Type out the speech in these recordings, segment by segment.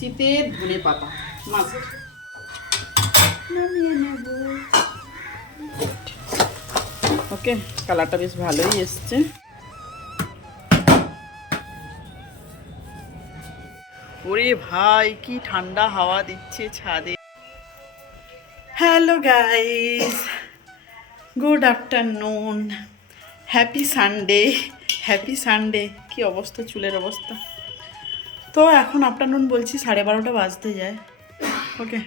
শীতের ধনে পাতা মাছ নামিয়ে নেব। ওকে কালারটা বেশ ভালোই এসছে। ওরে ভাই কি ঠান্ডা হাওয়া দিচ্ছে ছাদে। Hello guys good afternoon happy Sunday happy Sunday কি অবস্থা চুলের অবস্থা? তো এখন আফটারনুন বলছি, সাড়ে বারোটা বাজতে যায়। ওকে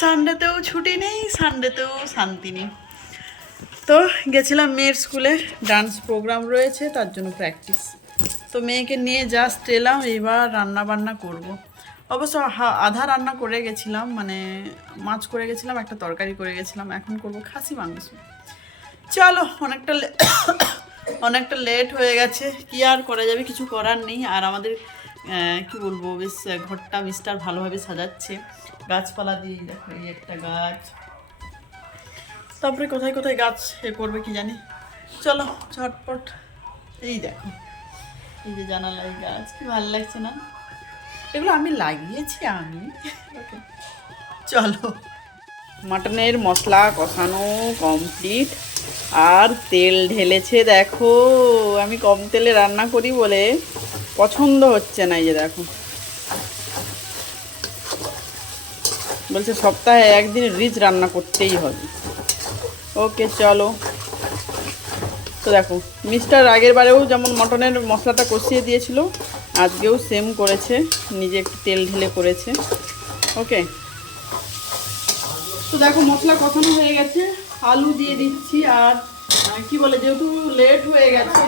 সানডেতেও ছুটি নেই সানডেতেও শান্তি নেই। তো গেছিলাম মেয়ের স্কুলে ডান্স প্রোগ্রাম রয়েছে, তার জন্য প্র্যাকটিস তো মেয়েকে নিয়ে জাস্ট এলাম, এবার রান্না বান্না করব। অবশ্য আধা রান্না করে গেছিলাম মানে মাছ করে গেছিলাম, একটা তরকারি করে গেছিলাম, এখন করব খাসি মাংস। চলো, অনেকটা অনেকটা লেট হয়ে গেছে। কি আর করা যাবে? কিছু করার নেই। আর আমাদের কি বলব, বেশ ঘরটা মিস্টার ভালোভাবে সাজাচ্ছে। গাছপালা দিয়ে দেখো, এই একটা গাছ। তারপরে কোথায় কোথায় গাছ এ করবে কি জানি। চলো, ঝটপট। এই দেখো, এই যে জানালাই গাছ, কি ভালো লাগছে না? এগুলো আমি লাগিয়েছি, আমি। চলো। মাটনের মশলা কষানো কমপ্লিট আর তেল ঢেলেছে, দেখো। আমি কম তেলে রান্না করি বলে পছন্দ হচ্ছে না এই যে দেখো। বলছে সপ্তাহে একদিন রিচ রান্না করতেই হবে। ওকে, চলো। তো দেখো, মিস্টার আগের বারেও যেমন মটনের মশলাটা কষিয়ে দিয়েছিল, আজকেও সেম করেছে, নিজে একটু তেল ঢেলে করেছে। ওকে। তো দেখো মশলা কষানো হয়ে গেছে। আলু দিয়ে দিচ্ছি আর কি বলে, যেহেতু লেট হয়ে গেছে,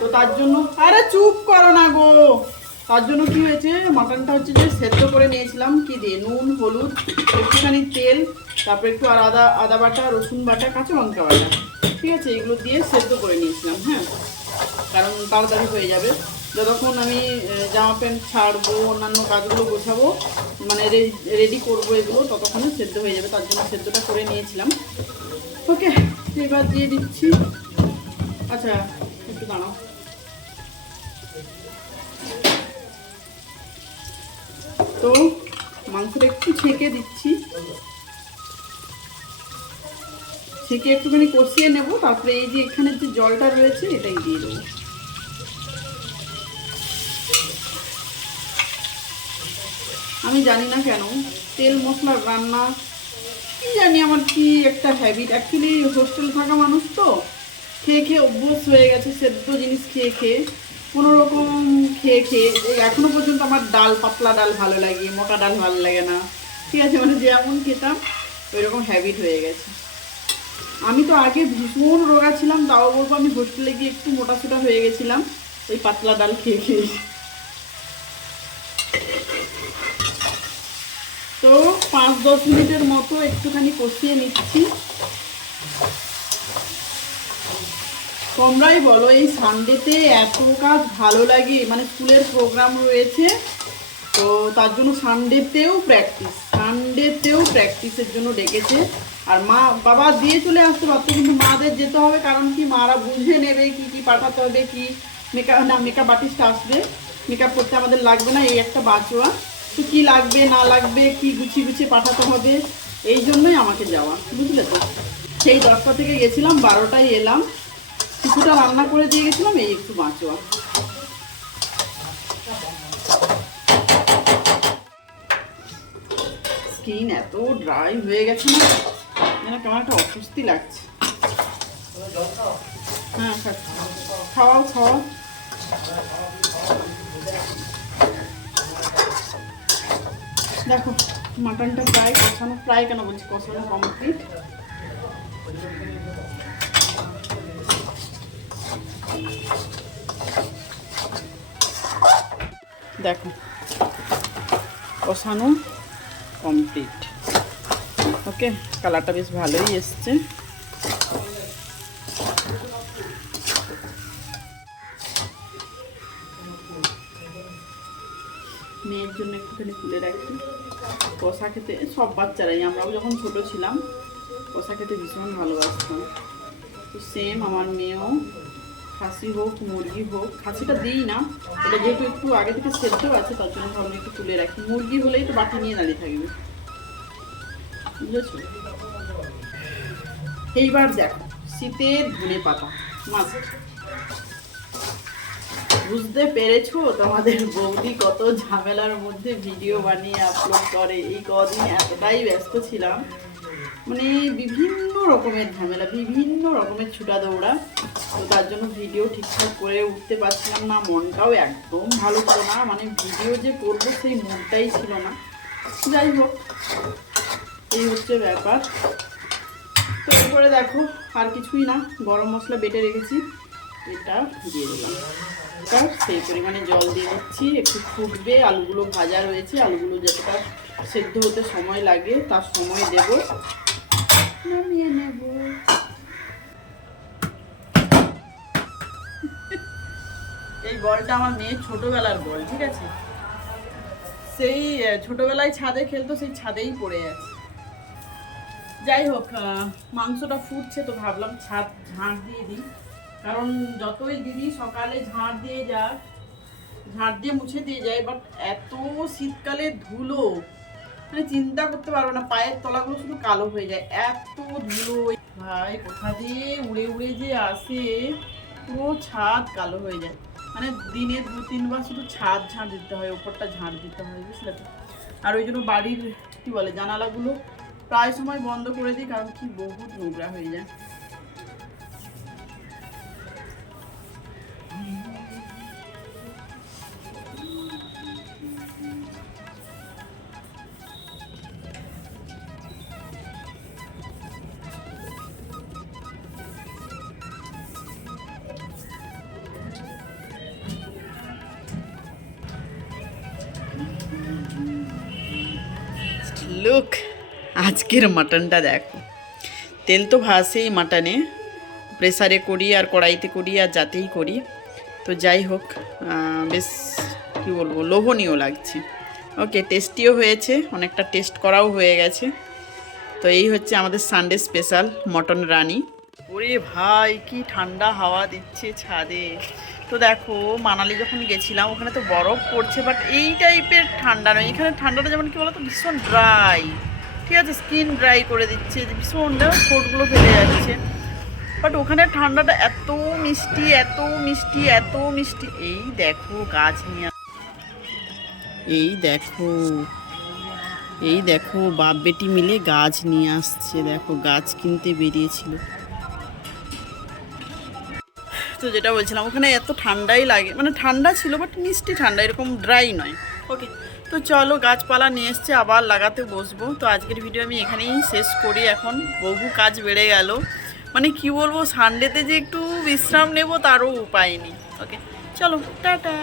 তো তার জন্য, আরে চুপ করো না গো। তার জন্য কি হয়েছে, মাটনটা হচ্ছে যে সেদ্ধ করে নিয়েছিলাম, কি দিয়ে, নুন, হলুদ, একটুখানি তেল, তারপরে একটু আর আদা আদা বাটা, রসুন বাটা, কাঁচা লঙ্কা বাটা, ঠিক আছে, এগুলো দিয়ে সেদ্ধ করে নিয়েছিলাম হ্যাঁ। কারণ তাড়াতাড়ি হয়ে যাবে। যতক্ষণ আমি জামা প্যান্ট ছাড়বো, অন্যান্য কাজগুলো গোছাবো মানে রেডি করব এগুলো, ততক্ষণে সেদ্ধ হয়ে যাবে। তার জন্য সেদ্ধটা করে নিয়েছিলাম। ওকে, এবার দিয়ে দিচ্ছি। আচ্ছা একটু দাঁড়াও। তো, মাংসটা একটু ছেঁকে দিচ্ছি। ছেঁকে একটুখানি কষিয়ে নেব, তারপরে এই যে এখানে যে জলটা রয়েছে, এটাই দিয়ে দেবো। আমি জানি না কেন, তেল মশলার রান্না, কি জানি আমার কি একটা হ্যাবিট অ্যাকচুয়ালি হোস্টেল থাকা মানুষ তো, খেয়ে খেয়ে অভ্যস্ত হয়ে গেছে, সেদ্ধ জিনিস খেয়ে খেয়ে, কোনো রকম খেয়ে খেয়ে, এই এখনও পর্যন্ত আমার ডাল, পাতলা ডাল ভালো লাগে, মোটা ডাল ভালো লাগে না। ঠিক আছে মানে যেমন খেতাম ওই রকম হ্যাবিট হয়ে গেছে। আমি তো আগে ভীষণ রোগা ছিলাম, তাও বলব আমি হোস্টেলে গিয়ে একটু মোটা সোটা হয়ে গেছিলাম, ওই পাতলা ডাল খেয়ে খেয়ে। তো পাঁচ, দশ মিনিটের মতো একটুখানি কষিয়ে নিচ্ছি। তোমরাই বলো, এই সানডেতে এত কাজ ভালো লাগে? মানে স্কুলের প্রোগ্রাম রয়েছে, তো তার জন্য সানডেতেও প্র্যাকটিস সানডেতেও প্র্যাকটিসের জন্য ডেকেছে। আর মা, বাবা দিয়ে চলে আসতে পারতো, কিন্তু মাদের যেতে হবে, কারণ কি মারা বুঝে নেবে কি কি পাঠাতে হবে, কি মেকআপ না মেকআপ আর্টিস্ট আসবে। মেকআপ করতে আমাদের লাগবে না, এই একটা বাঁচোয়া তো কি লাগবে, না লাগবে, কি গুছিয়ে গুছিয়ে পাঠাতে হবে, এই জন্যই আমাকে যাওয়া, বুঝলে তো? সেই দশটা থেকে গেছিলাম, বারোটায় এলাম। কিছুটা রান্না করে দিয়ে গেছিলাম, এই একটু বাঁচোয়া। স্কিন এত ড্রাই হয়ে গেছে না? যেন কেমন একটা অস্বস্তি লাগছে। হ্যাঁ খাওয়াও খাওয়াও। দেখো, মাটনটা প্রায় কষানো, প্রায় কেন বলছি কষানো কমপ্লিট দেখো, কষানো কমপ্লিট ওকে কালারটা বেশ ভালোই এসছে। একটুখানি তুলে রাখি। কষা খেতে সব বাচ্চারাই। আমরাও যখন ছোট ছিলাম, কষা খেতে ভীষণ ভালোবাসতাম। তো সেম আমার মেয়েও, খাসি হোক, মুরগি হোক, খাসিটা দিই না, এটা যেহেতু একটু আগে থেকে সেদ্ধ আছে, তার জন্য ভাবলাম একটু তুলে রাখি। মুরগি হলেই তো বাটি নিয়ে দাঁড়িয়ে থাকবে। বুঝেছ? এইবার দেখো, শীতের ধনে পাতা মাছ বুঝতে পেরেছ? তোমাদের বৌদি কত ঝামেলার মধ্যে ভিডিও বানিয়ে আপলোড করে। এই কদিন এতটাই ব্যস্ত ছিলাম। মানে বিভিন্ন রকমের ঝামেলা, বিভিন্ন রকমের ছুটা দৌড়া তো তার জন্য ভিডিও ঠিকঠাক করে উঠতে পারছিলাম না, মনটাও একদম ভালো ছিল না। মানে ভিডিও যে করব সেই মনটাই ছিল না। যাই হোক, এই হচ্ছে ব্যাপার। তো এরপরে দেখো, আর কিছুই না, গরম মশলা বেটে রেখেছি। এটা দিয়ে দিলাম। এটা সেই পরিমাণে জল দিয়ে দিচ্ছি। একটু ফুটবে, আলুগুলো ভাজা রয়েছে। আলুগুলো যতটা সেদ্ধ হতে সময় লাগে, তার সময় দেব। নামিয়ে নেব। এই বলটা আমার মেয়ের ছোটবেলার বল, ঠিক আছে? সেই ছোটবেলায় ছাদে খেলতো, সেই ছাদেই পড়ে আছে। যাই হোক মাংসটা ফুটছে তো ভাবলাম ছাদ ঝাঁক দিয়ে দিই। কারণ যতই দিদি সকালে ঝাঁট দিয়ে যাক, ঝাঁট দিয়ে মুছে দিয়ে যায় বাট এত শীতকালে ধুলো মানে চিন্তা করতে পারব না, পায়ের তলাগুলো শুধু কালো হয়ে যায়, এত ধুলো। ভাই, কোথা দিয়ে উড়ে উড়ে যে আসে, পুরো ছাদ কালো হয়ে যায়। মানে দিনে দু তিনবার শুধু ছাদ ঝাঁট দিতে হয়, ওপরটা ঝাঁট দিতে হয়, বুঝলে তো? আর ওই জন্য বাড়ির, কি বলে, জানালাগুলো প্রায় সময় বন্ধ করে দিই, কারণ কি বহুত নোংরা হয়ে যায়। লুক, আজকের মাটনটা দেখো। তেল তো ভাসেই মাটনে, প্রেসারে করি আর কড়াইতে করি আর যাতেই করি। তো যাই হোক বেশ, কী বলব, লোভনীয় লাগছে। ওকে, টেস্টিও হয়েছে, অনেকটা টেস্ট করাও হয়ে গেছে। তো এই হচ্ছে আমাদের সানডে স্পেশাল মটন রানি। ওরে ভাই, কি ঠান্ডা হাওয়া দিচ্ছে ছাদে। তো দেখো, মানালি যখন গেছিলাম, ওখানে তো বরফ পড়ছে বাট এই টাইপের ঠান্ডা নয়। এখানে ঠান্ডাটা যেমন কি বলতো, ভীষণ ড্রাই ঠিক আছে স্কিন ড্রাই করে দিচ্ছে ভীষণ ঠোঁটগুলো ফেলে যাচ্ছে। বাট ওখানে ঠান্ডাটা এত মিষ্টি এত মিষ্টি এত মিষ্টি। এই দেখো, গাছ নিয়ে এই দেখো এই দেখো, বাপ বেটি মিলে গাছ নিয়ে আসছে। দেখো, গাছ কিনতে বেরিয়েছিল। তো যেটা বলছিলাম, ওখানে এত ঠান্ডাই লাগে মানে ঠান্ডা ছিল বাট মিষ্টি ঠান্ডা, এরকম ড্রাই নয়। ওকে তো চলো গাছপালা নিয়ে এসছে, আবার লাগাতে বসবো। তো আজকের ভিডিও আমি এখানেই শেষ করি এখন। বহু কাজ বেড়ে গেল। মানে কি বলব সানডেতে যে একটু বিশ্রাম নেব, তারও উপায় নেই। ওকে চলো, টাটা।